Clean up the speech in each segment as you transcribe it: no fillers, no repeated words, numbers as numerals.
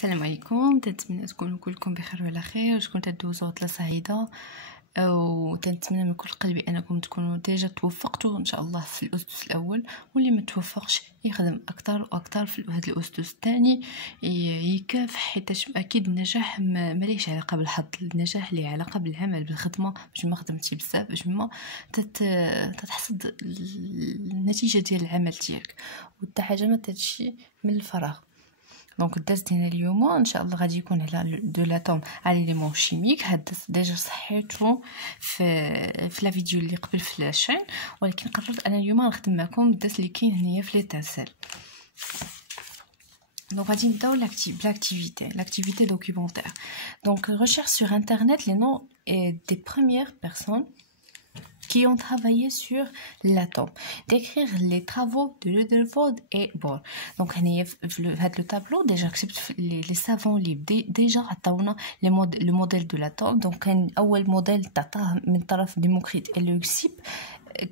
السلام عليكم. تنتمنى تكونوا كلكم بخير وعلى خير وتكون تدوزوا عطله سعيده، وتنتمنى من كل قلبي انكم تكونوا ديجا توفقتوا ان شاء الله في الاسدس الاول، واللي ما توفقش يخدم اكثر واكثر في هذا الاسدس الثاني يكافح، حيت اكيد النجاح ماليش علاقه بالحظ. النجاح ليه علاقه بالعمل بالخدمه. باش ما خدمتي بزاف باش ما تتحصد النتيجه ديال العمل ديالك، وحتى حاجه ما تجي من الفراغ. دونك الدرس ديالنا اليوم ان شاء الله غادي يكون على دو لاتوم على ليمون شيميك. هاد الدرس ديجا صحيتو في لا فيديو اللي قبل في لاشين، ولكن قررت انا اليوم نخدم معكم الدرس اللي كاين هنايا في ليتانسيل. Donc, on va dire l'activité documentaire. Donc, recherche sur internet les noms des premières personnes qui ont travaillé sur l'atome, d'écrire les travaux de Rutherford et Bohr. Donc, le tableau, déjà, les savants libres, déjà, le modèle de l'atome. Donc, un modèle من طرف ديموكريت et Leucippe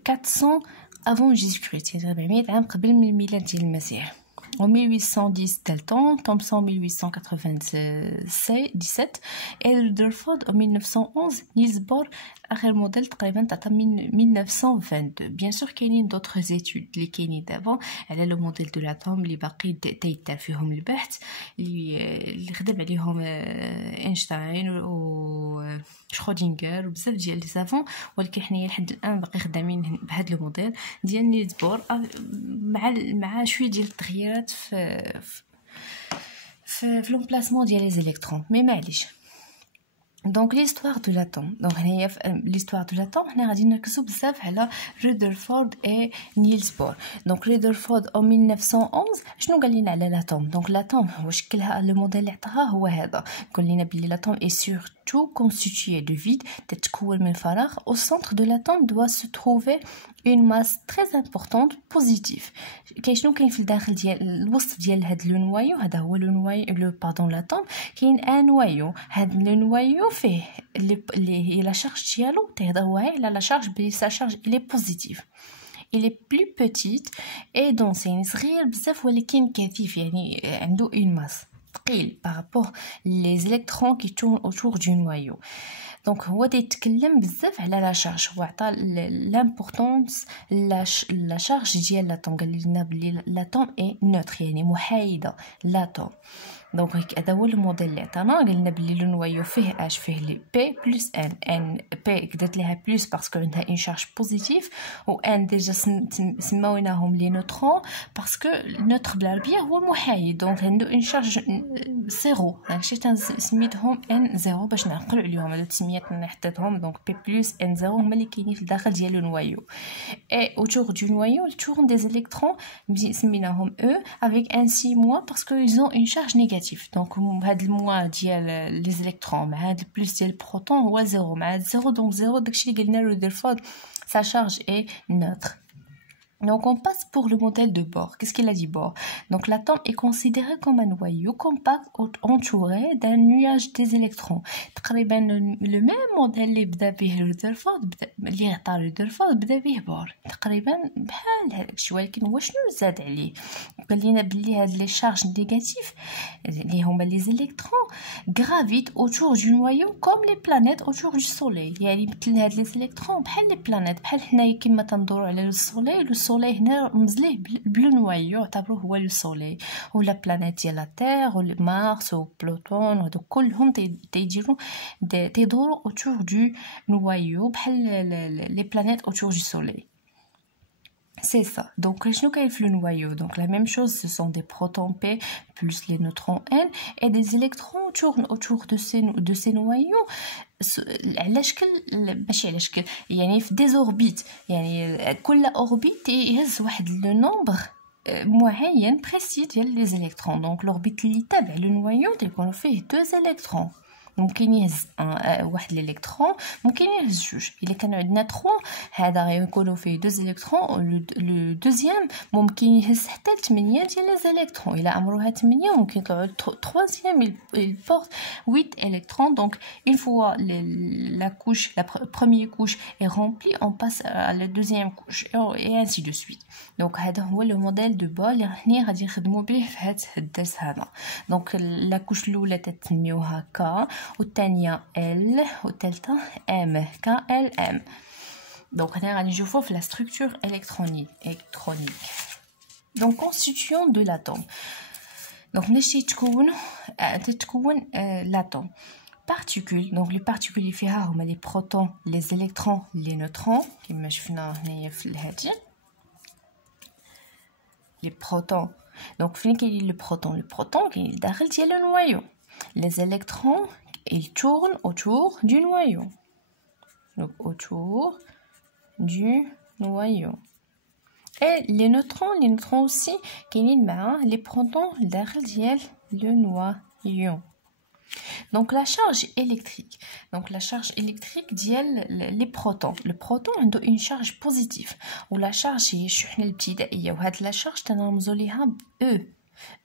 400 avant Jésus-Christ, c'est-à-dire 400 عام قبل من الميلاد ديال المسيح. En 1810, Dalton, Thomson en 1897 et Rutherford en 1911, Niels Bohr آخر موديل تقريبا تاع 1922. Bien sûr كاينين d'autres études اللي كاينين دابا على لو موديل دو لاتوم اللي باقي تيدار فيهم البحث، اللي خدم عليهم اينشتاين و شرودينغر وبزاف ديال لي سافون، ولكن حنايا لحد الان باقي خدامين بهذا لو موديل ديال نيلز بور مع شويه ديال التغييرات في لومبلاسمون ديال لي زيليكترون، مي معليش. Donc l'histoire de l'atome. Donc l'histoire de l'atome, on a dit نركزوا بزاف على Rutherford et Niels Bohr. Donc Rutherford en 1911 شنو قال لنا على l'atome. Donc l'atome هو شكلها le modèle اللي عطاها هو هذا. قال لنا بلي l'atome est surtout constitué de vide, تتكون من فراغ. Au centre de l'atome doit se trouver une masse très importante positive. كاين شنو كاين في الداخل ديال الوسط ديال هذا لو نوايو، هذا هو لو نوايو لو باردون لاتوم. كاين ان نوايو، هذا لو نوايو فيه اللي هي لا شارج ديالو تهضروا على لا شارج بلي سا شارج لي بوزيتيف. il est plus petite et dense، يعني صغير بزاف ولكن كثيف، يعني عنده une masse ثقيل par rapport les électrons qui tournent autour du noyau. دونك هو تيتكلم بزاف على لا شارج، هو عطى لامبورطونس لا شارج ديال لاتوم. قال لنا بلي لاتوم اي نوتر، يعني محايده لاتوم. دونك هذا هو الموديل اللي عطانا. قالنا بلي لو نوايو فيه اش فيه لي بي بلس ان بي كدرت ليها بلس باسكو عندها ان شارج بوزيتيف، و ان ديجا سماوناهم لي نوترون باسكو نوتر بالعربيه هو محايد، دونك عنده ان شارج زيرو. داكشي سميتهم ان زيرو باش نعقلوا عليهم هادو التسميات نحددهم. دونك بي بلس ان زيرو هما اللي كاينين في الداخل ديال لو نوايو. اي autour du noyau tourne des électrons سميناهم او avec un 6 mois parce que ils ont une charge négative. دونك هاد الموا ديال لي زيليكترون مع هاد البلس ديال البروتون هو زيرو، مع هاد زيرو دونك زيرو داكشي اللي قلنا رودرفورد sa charge est neutre. Donc on passe pour le modèle de Bohr. Qu'est-ce qu'il a dit Bohr? Donc l'atome est considéré comme un noyau compact entouré d'un nuage des électrons. تقريبا le même modèle اللي بدا به رودرفورد اللي عطى رودرفورد بدا به بور، تقريبا بحال هادشي، ولكن هو شنو زاد عليه؟ قال لنا بلي هاد لي شارج نيجاتيف اللي هما لي زيليكترون gravitent autour du noyau comme les planètes autour du soleil. يعني مثل هاد لي زيليكترون بحال لي بلانيت، بحال حنايا كيما تندوروا على السوليل. السوليل هنا رمزليه بلو نوايو، يعتبروه هو لو سوليل ولا بلانيت ديال لا تير و مارس و بلوتون، هادو كلهم تيدوروا autour du noyau بحال لي بلانيت autour du soleil. C'est ça. Donc, qu'est-ce qu'il y a le noyau? Donc, la même chose, ce sont des protons P plus les neutrons N et des électrons tournent autour de ces noyaux. على شكل ماشي على شكل، يعني في des orbites، يعني كل orbite يهز واحد لو نومبر معين بريسي ديال لي زيليكترون. دونك l'orbite اللي تابع لو نوايو تيكونوا فيه 2 électrons. ممكن يهز واحد الالكترون ممكن يهز جوج. الا كان عندنا 3 هذا غيكونوا فيه 2 الكترون لو دوزيام ممكن يهز حتى 8 ديال لي الكترون. الا عمروها 8 ممكن يطلعوا troisième il porte 8 électrons. Donc une fois la première couche est remplie, on passe à la deuxième couche et ainsi de suite. Donc هذا هو le modèle de bas اللي حنا غادي نخدموا به في هذا الدرس هذا. Donc la couche الاولى تسميوها K والثانيه L والثالثه M K L M. Donc هنا غادي نشوفوا في la structure électronique. Donc constituant de l'atome. Donc نشي تتكون l'atome. Particules. Donc les particules اللي فيها هما les protons, les électrons, les neutrons كما شفنا هنايا في الهادي. Les protons. Donc فين كاين le proton كاين داخل ديال le noyau. Les électrons ils tournent autour du noyau. Donc autour du noyau. Et les neutrons aussi كاينين مع les protons داخل ديال le noyau. Donc la charge électrique. Donc la charge électrique ديال les protons. Le proton a une charge positive. Ou la charge هي الشحنة الابتدائية. وهاد la charge تنرمزو ليها ب E.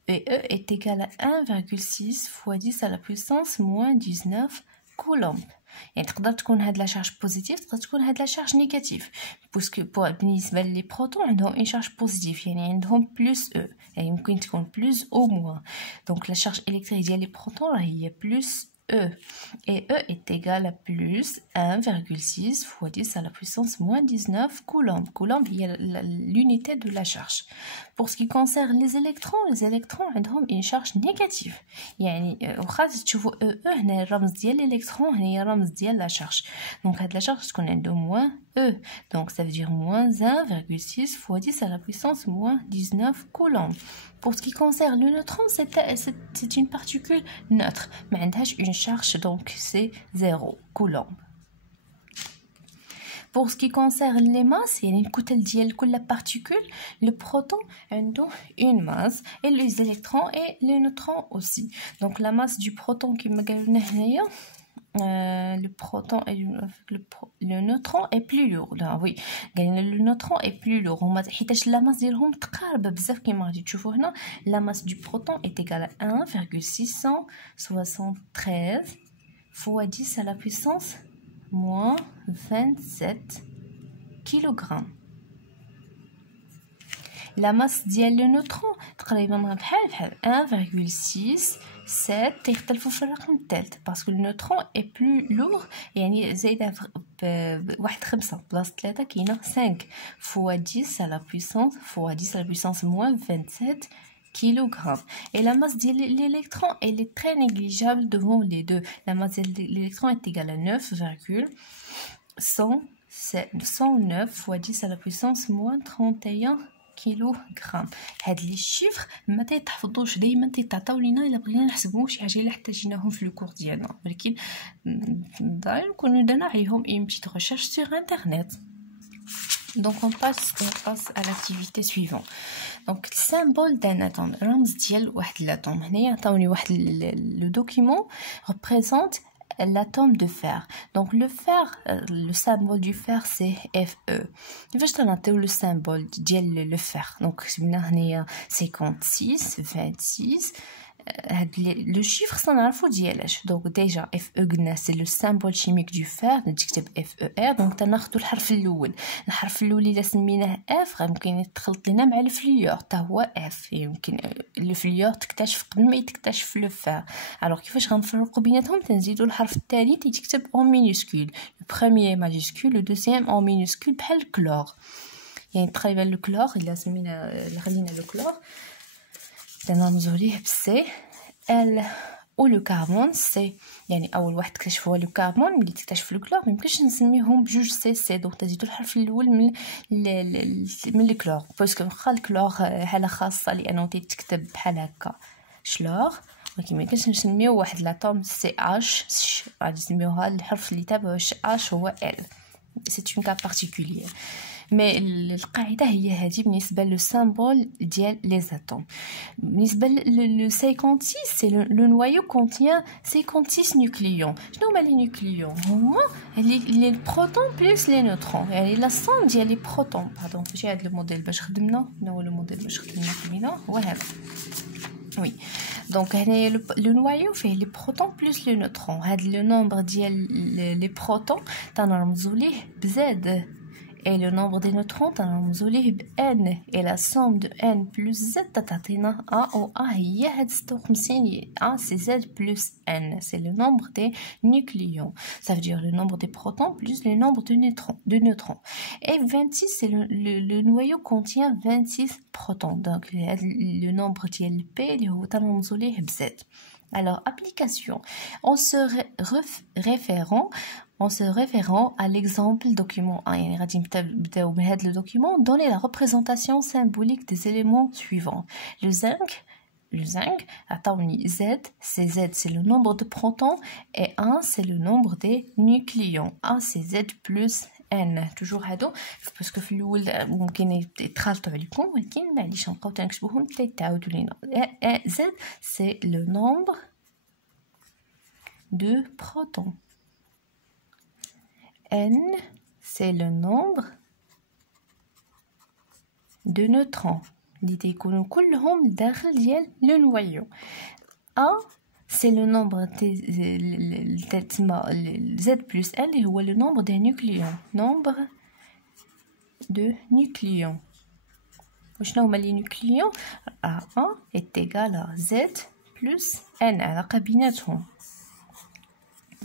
Et E est égal à 1,6 fois 10 à la puissance moins 19 coulombs. يعني تقدر تكون هاد لا شارج بوزيتيف تقدر تكون هاد لا شارج نيجاتيف باسكو بالنسبه لي بروتون عندهم اون شارج بوزيتيف يعني عندهم بلس او يعني ممكن تكون بلس او موان. دونك لا شارج الكتريك ديال لي بروتون راه هي بلس E. Et E est égal à plus 1,6 fois 10 à la puissance moins 19 coulombs. Coulomb est l'unité de la charge. Pour ce qui concerne les électrons ont une charge négative. يعني واخا تشوفوا E هنا الرمز ديال الالكترون هنا الرمز ديال la charge. Donc هاد la charge تكون عنده moins E. Donc ça veut dire moins 1,6 fois 10 à la puissance moins 19 coulombs. Pour ce qui concerne le neutron, c'est une particule neutre. Mais elle a une charge, donc c'est 0 coulomb. Pour ce qui concerne les masses, il y a une coutel dièle que la particule, le proton a une masse, et les électrons et les neutrons aussi. Donc la masse du proton qui me gagne le proton et le neutron est plus lourd. Là, oui, le neutron est plus lourd. La masse ديالهم تقاربه بزاف كما غادي تشوفوا هنا. La masse du proton est égale à 1,673 fois 10 à la puissance moins 27 kg. La masse ديال le neutron تقريبا بحال 1,67 يختلفوا في الرقم الثالث باسكو النيوترون اي بلو لوغ يعني زايده بواحد 5 بلاص 3 كاينه 5 فوا 10 على بويسونس موان 27 kg. Et la masse de l'électron elle est très négligeable devant les deux. La masse de l'électron est égale à 9,109 fois 10 à la puissance moins 31 كيلوغرام. هاد لي شيفر ما تيتحفظوش دائما تيتعطاو لينا الا بغينا نحسبوا شي حاجه الا احتاجيناهم في الكور ديالنا ولكن داير نكونوا درنا عليهم اون بيت ريشيرش سور انترنت. Donc on passe à l'activité suivante. Donc le symbole d'un atome, رمز ديال واحد الاتوم. هنايا عطاوني واحد le document représente l'atome de fer. Donc le fer, le symbole du fer c'est Fe. كيفاش تنعطيو le symbole ديال le fer. Donc هنا هنايا 56 26 le chiffre صنعرفو ديالاش. Donc déjà Fe قلنا c'est le symbole chimique du fer نكتب FER. donc تناخدو الحرف الاول الا سميناه F ممكن يتخلط لنا مع الفليور حتى هو F. يمكن الفليور تكتشف قبل ما يتكتشف لو فير. alors كيفاش غنفرقوا بيناتهم تنزيدوا الحرف الثاني تيتكتب en minuscule. le premier majuscule le deuxième en minuscule بحال الكلور. يعني تقريبا لو كلور الا سمينا خلينا لو كلور تنرمزو ليه بسي ال و لو كاربون سي. يعني اول واحد اكتشف هو لو كاربون ملي تكتشف لو كلور ميمكنش نسميهم بجوج سي سي. دونك تزيدوا الحرف الاول من الكلور باسكو واخا الكلور حاله خاصه لانه تيتكتب بحال هكا شلور ولكن ميمكنش نسميو واحد لاتوم سي اش غادي نسميوها الحرف اللي تابعو اش هو ال. سي اون كا بارتيكولير. مي القاعده هي هذه بالنسبه لو سامبول ديال لي زاتوم. بالنسبه لو 56 سي لو نوايو كونتيان 56 نيوكليون. شنو هما لي نيوكليون؟ هما لي بروتون بلس لي نوترون، يعني لا سوم ديال لي بروتون. باردون ماشي هذا الموديل باش خدمنا، هو الموديل باش خدمنا كلينا هو هذا. وي دونك هنايا لو نوايو فيه لي بروتون بلس لو نوترون. هاد لو نومبر ديال لي بروتون تنرمزو ليه بزاد، et le nombre des neutrons تنرمزو ليه ب n, et la somme de n plus z تعطينا a و a هي هاد 56. a c'est z plus n, c'est le nombre des nucléons, ça veut dire le nombre des protons plus le nombre de neutrons. Et 26 c'est le noyau contient 26 protons, donc le nombre ديال p اللي هو تنرمزو ليه ب z. Alors, application. En se référant à l'exemple document 1, le document, donnez la représentation symbolique des éléments suivants. Le zinc, Z, c'est le nombre de protons, et 1, c'est le nombre des nucléons. 1, c'est Z plus n. Toujours هادو parce que في الاول ممكن يتخلطوا عليكم، ولكن معليش نبقاو تنكتبوهم حتى يتعاودوا لينا. Z c'est le nombre de protons. N c'est le nombre de neutrons اللي تيكونوا كلهم داخل ديال لو نوايو. A c'est le nombre Z plus N اللي هو le nombre des nucléons. Nombre de nucléons. وشنو هما لي نيوكليون؟ A1 est égal à Z plus N. علاقة بيناتهم.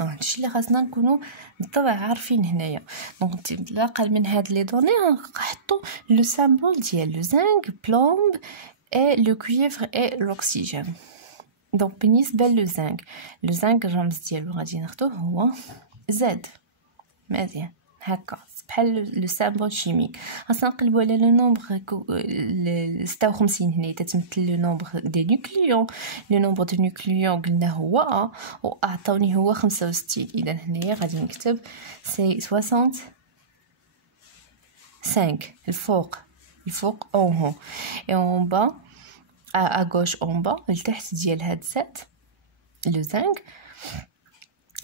هادشي اللي خاصنا نكونوا بالطبع عارفين هنايا. دونك انطلاقا من هاد لي دوني غنحطوا لو سامبل ديال لو زنك، بلومب اي لو كويفر اي لوكسيجين. دونك بالنسبه لو زنك الرمز ديالو غادي ناخذوه هو زد. مزيان هكا بحال لو سامبل شيميك. خاصنا نقلبوا على لو نومبر 56 هنا تتمثل لو نومبر دي نيوكليون. لو نومبر دو نيوكليون قلنا هو ا، و عطاوني هو 65. اذا هنايا غادي نكتب سي 65 الفوق اون هو، اي اون با ا غوش اون با لتحت ديال هاد زد لو زنك.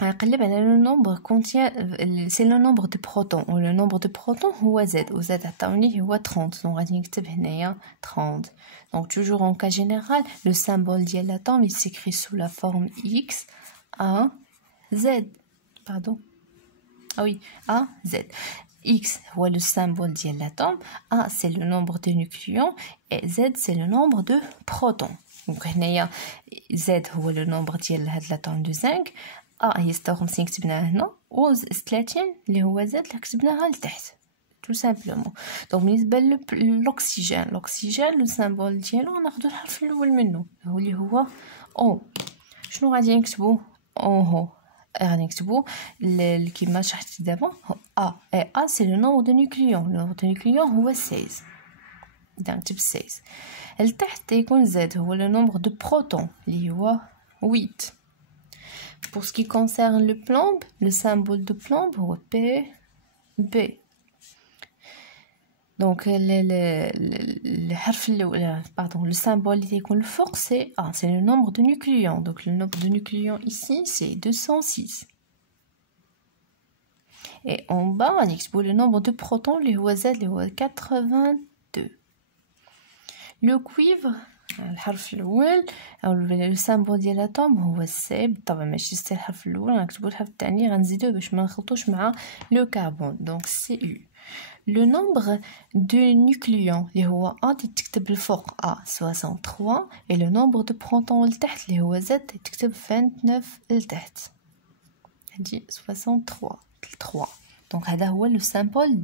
نقلب على لو نومبر كونتيان سي لو نومبر دو بروتون، و لو نومبر دو بروتون هو زد، و زد عطاوني هو 30. دونك غادي نكتب هنايا 30. دونك توجور اون كا جينيرال لو سامبول ديال لاتوم il s'écrit sous la forme x a z. pardon ah oui a z. x هو لو سامبول ديال لاتوم، a c'est le nombre de nucléons, et z c'est le nombre de protons. دونك هنايا z هو لو نومبر ديال هاد لاتوم دو زنك، هي 56 كتبناها هنا، و 30 اللي هو زاد اللي كتبناها لتحت تو سامبلومون. دونك بالنسبه للوكسيجين، لو سامبول ديالو ناخذ الحرف الاول منه هو اللي هو او. شنو غادي نكتبو؟ او هو غادي نكتبو كيما شرحت دابا ا، اي ا سي لو نومبر دو نيوكليون. لو نومبر دو نيوكليون هو 16. اذا نكتب 16. لتحت يكون زاد هو لو نومبر دو بروتون اللي هو 8. Pour ce qui concerne le plomb, le symbole de plomb est P, B. Donc, le symbole qui est le fort, c'est A, c'est le nombre de nucléons. Donc, le nombre de nucléons ici, c'est 206. Et en bas, on expose le nombre de protons, les Z, les 82. Le cuivre, الحرف الاول او لو سامبول ديال الاتوم هو السي. بالطبع ماشي السي الحرف الاول، غنكتبو الحرف الثاني غنزيدوه باش ما نخلطوش مع لو كربون. دونك سي يو. لو نومبر دو نيوكليون اللي هو ا تكتب الفوق ا 63، اي لو نومبر دو بروتون لتحت اللي هو زد تكتب 29 لتحت. هادي 63 3. Donc, هذا هو le symbole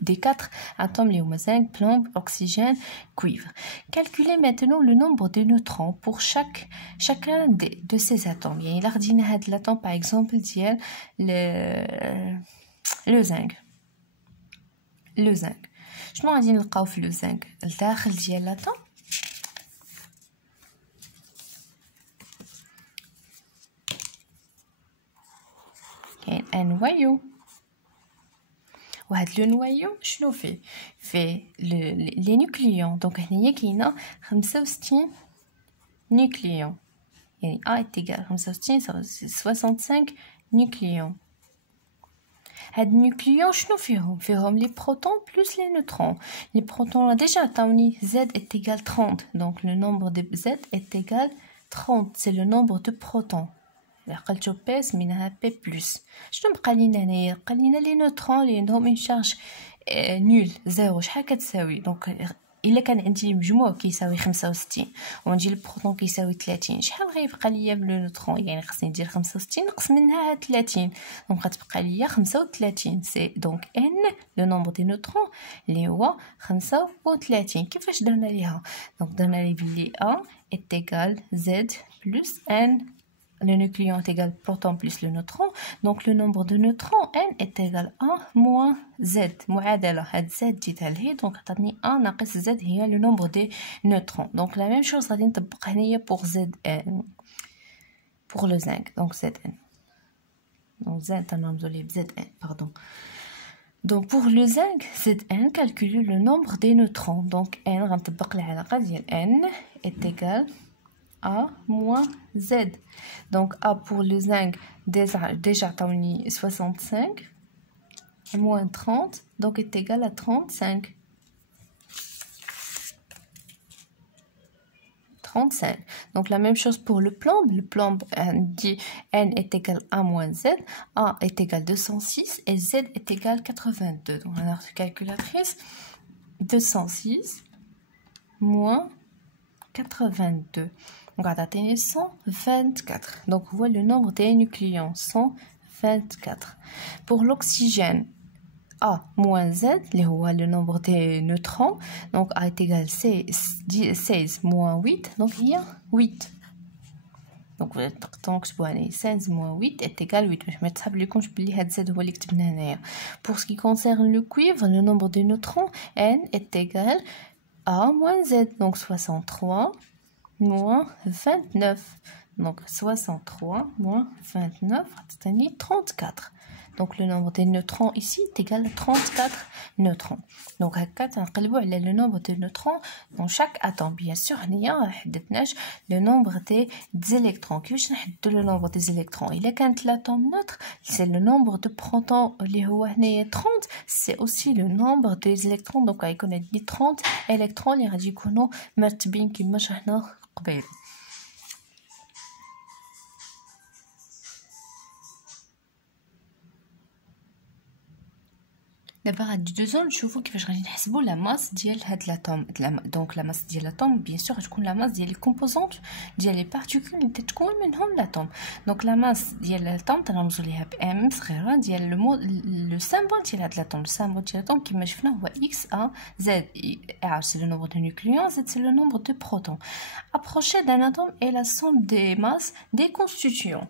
des 4 atomes les zinc, plomb, oxygène, cuivre. Calculez maintenant le nombre de neutrons pour chacun de ces atomes. يعني إلا خدينا هاد l'atome par exemple ديال le zinc. شنو غادي نلقاو في le zinc الداخل ديال l'atome؟ كاين un noyau. وهاد لو نوايو شنو فيه لي نيوكليون. دونك هنايا كاينه 65 نيوكليون، يعني A est égal 65 65 نيوكليون. هاد النيوكليون شنو فيهم لي بروتون بلس لي نوترون. لي بروتون déjà عطاوني Z est égal 30. donc le nombre de Z est égal 30. c'est le nombre de protons. عقلتو بيس منها بي بلس. شنو بقى لينا هنايا؟ بقى لينا لي نوترون اللي عندهم اون شارج نول زيرو. شحال كتساوي؟ دونك الا كان عندي مجموع كيساوي 65 وعندي البروتون كيساوي 30، شحال غيبقى ليا بلو نوترون؟ يعني خصني ندير 65 نقص منها 30، دونك غتبقى ليا 35. سي دونك ان لو نومبر دي نوترون اللي هو 35. كيفاش درنا ليها؟ دونك درنا لي بلي ا est égal z plus n. Le nucléon est égal proton plus le neutron. Donc le nombre de neutrons n est égal à moins z. معادلة هاد z جيتها لهي دونك عطاتني a ناقص z هي le nombre des neutrons. Donc la même chose غادي نطبق هنايا pour zn pour le zinc. donc zn. donc z تنرمزو ليه ب zn pardon. donc pour le zinc zn calcule le nombre des neutrons. donc n غنطبق العلاقة ديال n est égal A moins Z. Donc A pour le zinc déjà عطاوني 65 moins 30 donc est égal à 35. 35. Donc la même chose pour le plomb. Le plomb dit N est égal à moins Z, A est égal 206 et Z est égal 82. Donc on a notre calculatrice. 206 moins 82. Donc, on a 124. Donc, on voit le nombre des nucléons, 124. Pour l'oxygène, A moins Z, le nombre des neutrons. Donc, A est égal à 16 moins 8. Donc, il y a 8. Donc, 16 moins 8 est égal à 8. Pour ce qui concerne le cuivre, le nombre de neutrons, N est égal à moins Z. Donc, 63 moins 29. donc 63 moins 29 c'est 34. donc le nombre des neutrons ici est égal à 34 neutrons. donc هكا تنقلبوا على le nombre de neutrons dans chaque atome. bien sûr هنايا حددناش le nombre des électrons. كيفاش نحددوا le nombre des électrons؟ الا كانت l'atome neutre c'est le nombre de protons اللي هو هنايا 30 c'est aussi le nombre des électrons. donc غيكون عندي 30 électrons اللي غادي يكونوا مرتبين كما شرحنا قبيل. دابا غادي نشوفوا كيفاش غادي نحسبوا لا ماس ديال هاد لاتوم. دونك لا ماس ديال لاتوم بيان سور غتكون لا ماس ديال لي كومبوزونط ديال لي بارتيكول اللي تتكون منهم لاتوم. دونك لا ماس ديال لاتوم تنرمزوا ليها ب ام صغيره ديال لو سامبل ديال هاد لاتوم. السامبل ديال لاتوم كما شفنا هو اكس ا زد. ار سي لو نومبر دو نيوكليون، زد سي لو نومبر دو بروتون. approché d'un atome est la somme des masses des constituants.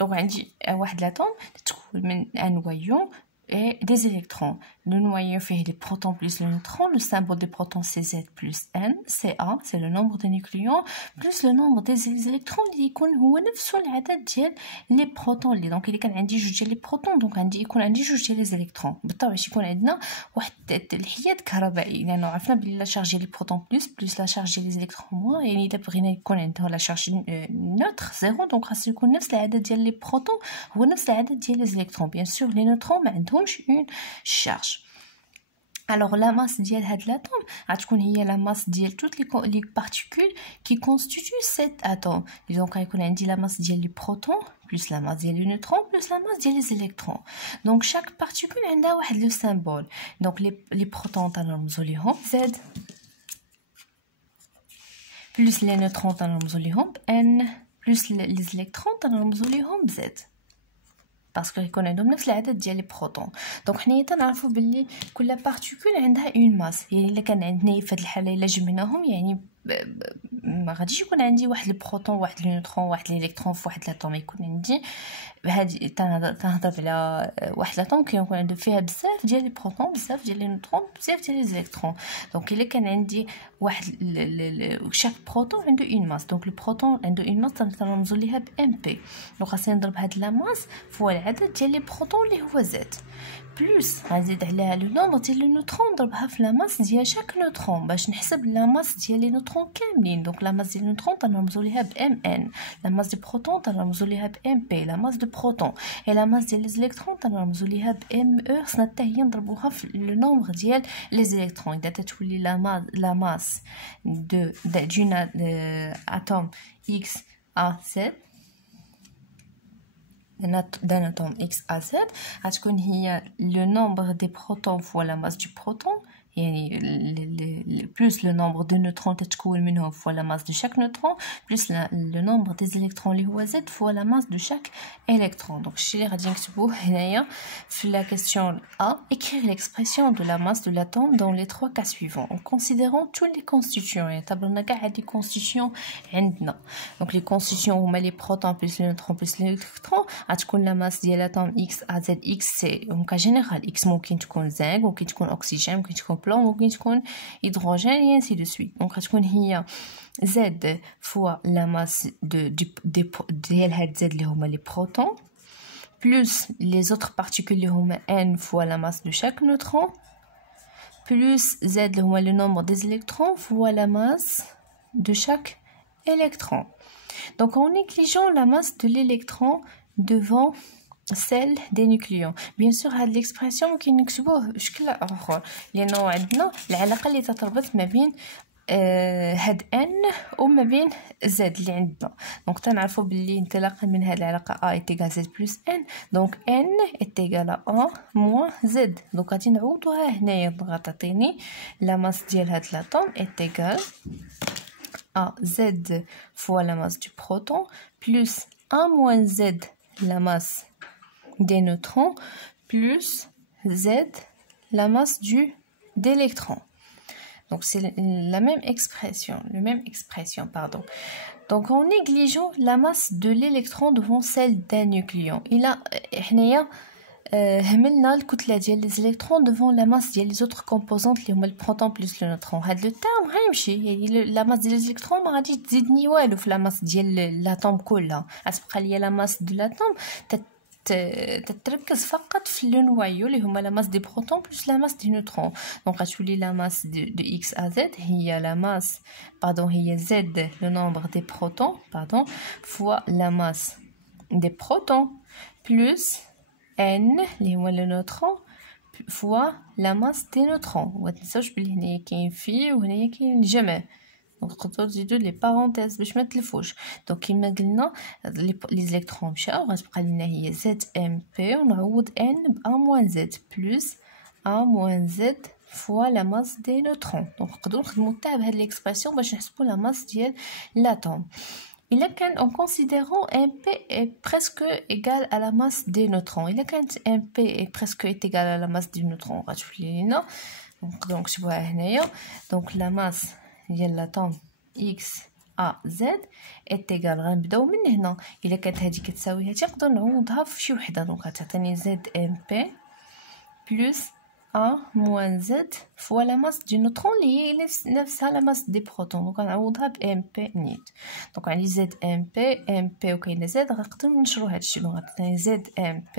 دونك عندي واحد لاتوم تتكون من ان نوايو et des électrons. Le noyau fait les protons plus les neutrons. Le symbole des protons c'est Z plus N. CA c'est le nombre des nucléons plus le nombre des électrons اللي يكون هو نفسه العدد ديال لي بروتون اللي دونك اللي كان عندي جوج ديال لي بروتون دونك يكون عندي جوج ديال لي زيليكترون. بالطبع يكون عندنا واحد الحياد كهربائي لانه عرفنا بلي لا شارج ديال لي بروتون بلس لا شارج ديال لي زيليكترون موان. يعني الا بغينا يكون عندها لا شارج نوتر زيرو دونك خاصو يكون نفس العدد ديال لي بروتون هو نفس العدد ديال لي زيليكترون. بيان سور لي نوترون ما عندهمش اون شارج. Alors la masse ديال هاد l'atome غتكون هي la masse ديال toutes les particules qui constituent cet atome. donc غيكون عندي la masse ديال les protons plus la masse ديال les neutrons plus la masse ديال les électrons. donc chaque particule عندها واحد le symbole. donc les protons تنرمزوا ليهم Z plus les neutrons تنرمزوا ليهم N plus les électrons تنرمزوا ليهم Z. باسكو يكون عندهم نفس العدد ديال لي بروتون. دونك حنايا تنعرفوا باللي كل بارتيكول عندها اون ماس. يعني الا كان عندنا في هذه الحاله الا جمعناهم يعني ما غاديش يكون عندي واحد البروتون واحد النيوترون واحد الالكترون في واحد الاتوم، يكون عندي هادي تنهضر على واحد الاتوم كيكون عنده فيها بزاف ديال لي بروتون بزاف ديال لي نيوترون بزاف ديال لي الكترون. دونك الا كان عندي واحد شاك بروتون عنده اون ماس، دونك البروتون عنده اون ماس تنرمزوا ليها ب ام بي. دونك خاصني نضرب هاد لا ماس فوا العدد ديال لي بروتون اللي هو زد بلس غنزيد عليها لو نومبر ديال لي نوترون نضربها في لا ماس ديال شاك نوترون باش نحسب لا ماس ديال لي نوترون كاملين. دونك لا ماس ديال النوترون تنرمزوا ليها ب ام ان، لا ماس دي بروتون تنرمزوا ليها ب ام بي، لا ماس دو بروتون اي لا ماس ديال لي الكترون تنرمزوا ليها ب ام او. خصنا حتى هي نضربوها في لو نومبر ديال لي الكترون. اذا تتولي لا ماس دون اتوم اكس ا زد d'un atome X à Z, غتكون هي le nombre des protons fois la masse du proton يعني plus le nombre de neutrons تتكون منهم fois la masse de chaque neutron plus le nombre des électrons اللي هو Z fois la masse de chaque électron. Donc الشيء اللي غادي نكتبوه هنايا في la question A, écrire l'expression de la masse de l'atome dans les trois cas suivants en considérant tous les constituants. اعتبرنا كاع هاد les constituants عندنا. Donc les constituants هما les protons plus les neutrons plus les électrons. غتكون la masse ديال l'atome X à Z. X c'est donc général X ممكن تكون زنك ممكن تكون أكسجين ممكن تكون بلون ممكن تكون هيدروجين et ainsi de suite. Donc غتكون هي Z fois la masse ديال هاد Z اللي هما les protons plus les autres particules اللي هما N fois la masse de chaque neutron plus Z اللي هما le nombre des électrons fois la masse de chaque électron. Donc en négligeant la masse de l'électron devant celle des nucléons. Bien sûr هاد l'expression ممكن نكتبوه بشكل اخر لانه عندنا العلاقه اللي تتربط ما بين هاد ان وما بين زد اللي عندنا. دونك تنعرفوا باللي انطلاقا من هاد العلاقه ا ايتيغال زد بلس ان دونك ان ايتيغال ا موان زد. دونك غادي نعوضوها هنايا غتعطيني لا ماس ديال هاد لاطوم ايتيغال ا زد فوا لا ماس دو بروتون بلس ا موان زد la masse des neutrons plus Z la masse d'électrons. Donc c'est la même expression, pardon. Donc en négligeant la masse de l'électron devant celle d'un nucléon. Il a هملنا الكتله ديال لي الكترون devant la masse ديال les autres composantes اللي هما البروتون بلس لو نوترون. هاد لو تيرم غيمشي يعني لا ماس ديال لي الكترون ما غاديش تزيدني والو في لا ماس ديال لاتوم كلها. غتبقى ليا لا ماس دو لاتوم تتركز فقط في لو نوايو اللي هما لا ماس دي بروتون بلس لا ماس دي نوترون. دونك غتولي لا ماس دو اكس ا زد هي لا ماس هي زد لو نومبر دي بروتون فوا لا ماس دي بروتون بلس N اللي هو لو نوترون فوا لا ماس دي نوترون. ومتنساوش بلي هنايا كاين في وهنايا كاين الجمع دونك تقدروا تزيدوا لي بارونتيز باش ما تلفوش. دونك كيما قلنا لي الكترون مشاو غتبقى لنا هي زد ام بي ونعوض ان ب ا موان زد بلس ا موان زد فوا لا ماس دي نوترون. دونك نقدروا نخدموا حتى بهاد ليكسبرسيون باش نحسبوا لا ماس ديال لاتوم. Il est en considérant MP est presque égal à la masse des neutrons. Il est quand MP est presque égal à la masse des neutrons. Donc je vois هنايا. Donc la masse de l'atome X A Z est égale غنبداو من هنا. إلا كانت هذه كتساوي هذه نقدر نعوضها في شي وحده. دونك غتعطيني Z MP plus A moins Z fois la masse du neutron اللي هي نفسها la masse des protons. دونك غنعوضها ب MP نيت. دونك عندي Z MP MP وكاينه Z غنقدروا نشرو هادشي. دونك غتعطيني Z MP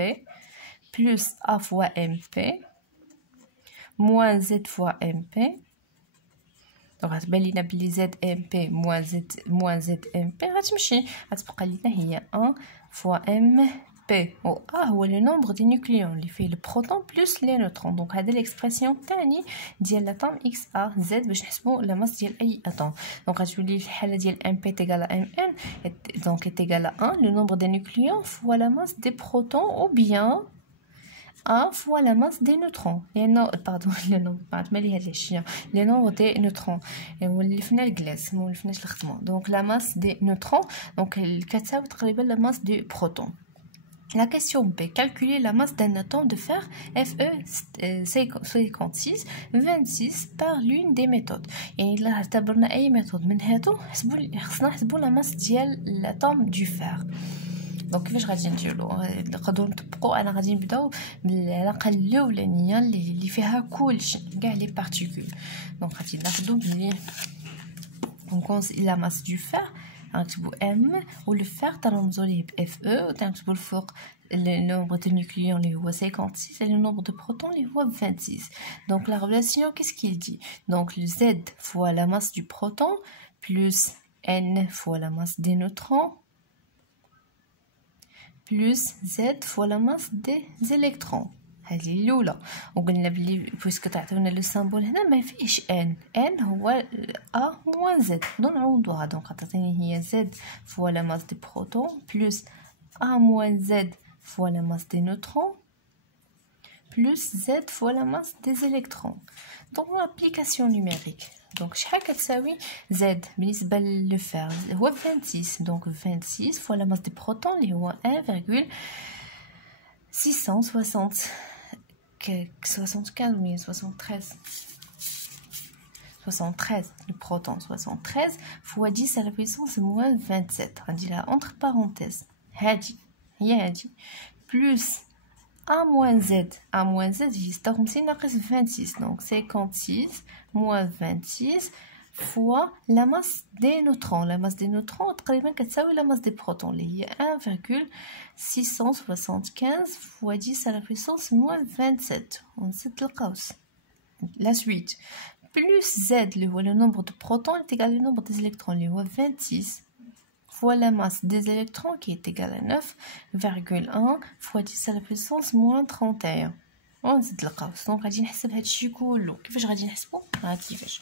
plus A fois MP moins Z fois MP. دونك غتبان لينا بلي Z MP moins Z MP غتمشي غتبقى لينا هي 1 fois MP و A هو لو نومبر دي نيوكليون اللي فيه البروتون بلس لي نوترون. دونك هذا ليكسبرسيون الثاني ديال لاتوم اكس ا زد باش نحسبوا لا ماس ديال اي اتوم. دونك غتولي في الحاله ديال ام بي تيغال ام ان دونك تيغال 1 لو نومبر دي نيوكليون فوا لا ماس دي بروتون او بيان A fois la masse des neutrons. Les nombres des neutrons. Et on les fait le glace, on les fait le donc la masse des neutrons. Donc elle كتساوي تقريبا la masse du proton. La question B. Calculer la masse d'un atome de fer Fe56 26 par l'une des méthodes. يعني إلا اعتبرنا أي méthode من هادو خصنا نحسبو la masse ديال l'atome du fer. دونك كيفاش غادي نديرو؟ نقدروا نطبقوا. انا غادي نبداو بالعلاقه الاولانيه اللي فيها كلشي كاع لي بارتيكول. دونك غادي ناخذوا بلي نكونس لا ماس دو فير غنكتبوا ام ولو فير تنرمزوا ليه باف او وتنكتبوا الفوق le nombre de nucléons les voit 56 et le nombre de protons les voit 26. Donc la relation, qu'est-ce qu'il dit? Donc le Z fois la masse du proton plus N fois la masse des neutrons plus Z fois la masse des électrons. هذه الأولى. وقلنا بلي بويسك تعطيونا لو سامبول هنا ما فيهش n هو a moins z. نعوضوها. دونك عطاتني هي z fois la masse des protons plus a moins z fois la masse des neutrons plus z fois la masse des électrons. Donc l'application numérique. Donc شحال كتساوي z بالنسبة للفير هو 26. donc 26 fois la masse des protons اللي هو 1,675 ou 73 le proton 73 fois 10 à la puissance moins 27 on dit là entre parenthèses هادي هي هادي plus a moins z هي 56 ناقص 26 donc 56 moins 26 fois la masse des neutrons. La masse des neutrons تقريبا كتساوي la masse des protons اللي هي 1,675 fois 10 à la puissance moins 27 ونزيد القوس. La suite plus z اللي هو le nombre de protons est égal au nombre des électrons اللي هو 26 fois la masse des électrons qui est égale à 9,1 fois 10 à la puissance moins 31 ونزيد القوس. دونك غادي نحسب هادشي كله. كيفاش غادي نحسبو؟ ها كيفاش.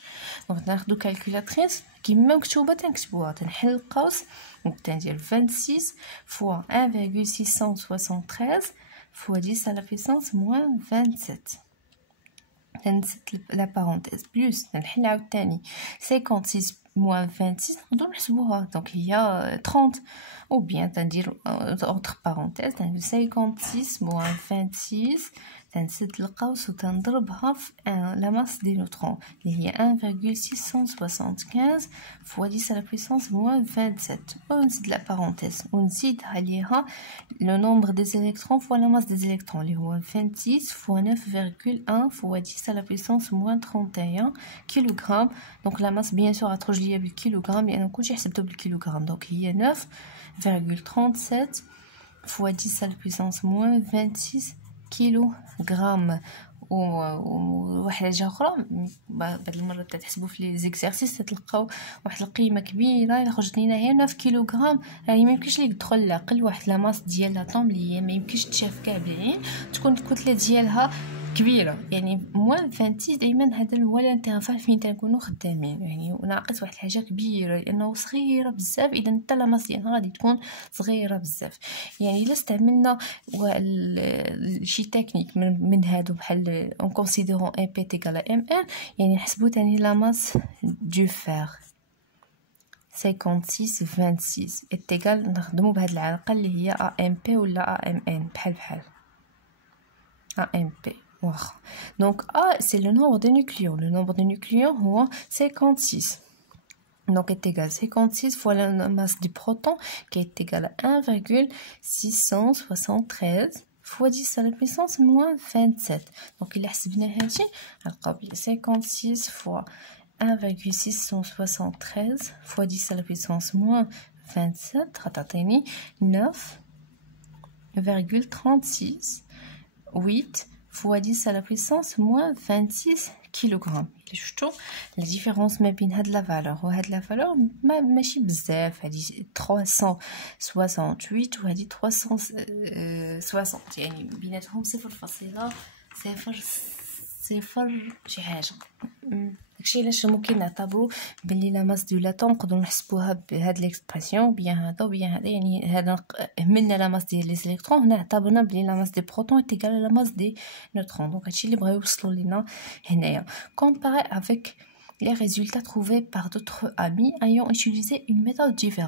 دونك ناخدو كالكولاتريس كيما مكتوبه تنكتبوها. تنحل القوس وتندير 26 fois 1,673 fois 10 à la puissance moins 27 تنزيد لا بارونتيز بلس نحل عاوتاني 56 moins 26 نقدروا نحسبوها. دونك هي 30 ou bien تندير entre parenthèses تندير 56 moins 26 تنزيد القوس وتنضربها في la masse des neutrons اللي هي 1,675 fois 10 à la puissance moins 27 ونزيد la parenthèse ونزيد عليها le nombre des électrons fois la masse des électrons اللي هو 26 fois 9,1 fois 10 à la puissance moins 31 كيلوغرام. دونك la masse bien sûr غتخرج ليا بالكيلوغرام لأن كلشي حسبته بالكيلوغرام. دونك هي 9,37 fois 10 à la puissance moins 26 كيلوغرام. وواحد حاجه اخرى بعد المرات تحسبوا في لي زيكزارسيس تلقاو واحد القيمه كبيره الا خرجت لينا هي 9 كيلوغرام. راهي ما يمكنش ليك تدخل العقل واحد لا ماس ديال لاطوم اللي هي ما يمكنش تشاف كاع بالعين تكون الكتله ديالها كبيره. يعني موان 26 دائما هذا هو الانترفال فين تنكونوا خدامين يعني وناقص واحد الحاجه كبيره لانه صغيره بزاف. اذا حتى لا ماس ديالها غادي تكون صغيره بزاف. يعني الا استعملنا شي تكنيك من هادو بحال اون كونسيديرون ام بي تيغال ام ان يعني نحسبوا ثاني لا ماس دو فير 56 26 اتيغال نخدموا بهاد العلاقه اللي هي ا ام بي ولا ا ام ان بحال ا ام بي. Donc A c'est le nombre de nucléons. Le nombre de nucléons c'est 56. Donc est égal à 56 fois la masse du proton qui est égale à 1,673 fois 10 à la puissance moins 27. Donc il a حسبنا هادشي غنلقاو 56 fois 1,673 fois 10 à la puissance moins 27 غتعطيني 9,36 8 fois 10 à la puissance moins 26 kg. شفتوا la différence ما بين هاد لا فالور وهاد لا فالور ماشي بزاف. هادي 368 وهادي 360 يعني بيناتهم 0.000 شي حاجه. داكشي علاش ممكن نعتبروا بلي لا ماس دو لاتوم نقدروا نحسبوها بهاد ليكسبرسيون بيان هذا وبيان هذا. يعني هذا هملنا لا ماس ديال لي الكترون هنا اعتبرنا بلي لا ماس دي بروتون ايكال لا ماس دي نوترون. دونك هادشي اللي بغاو يوصلوا لينا هنايا. comparé avec les résultats trouvés par d'autres amis ayant utilisé une méthode différente.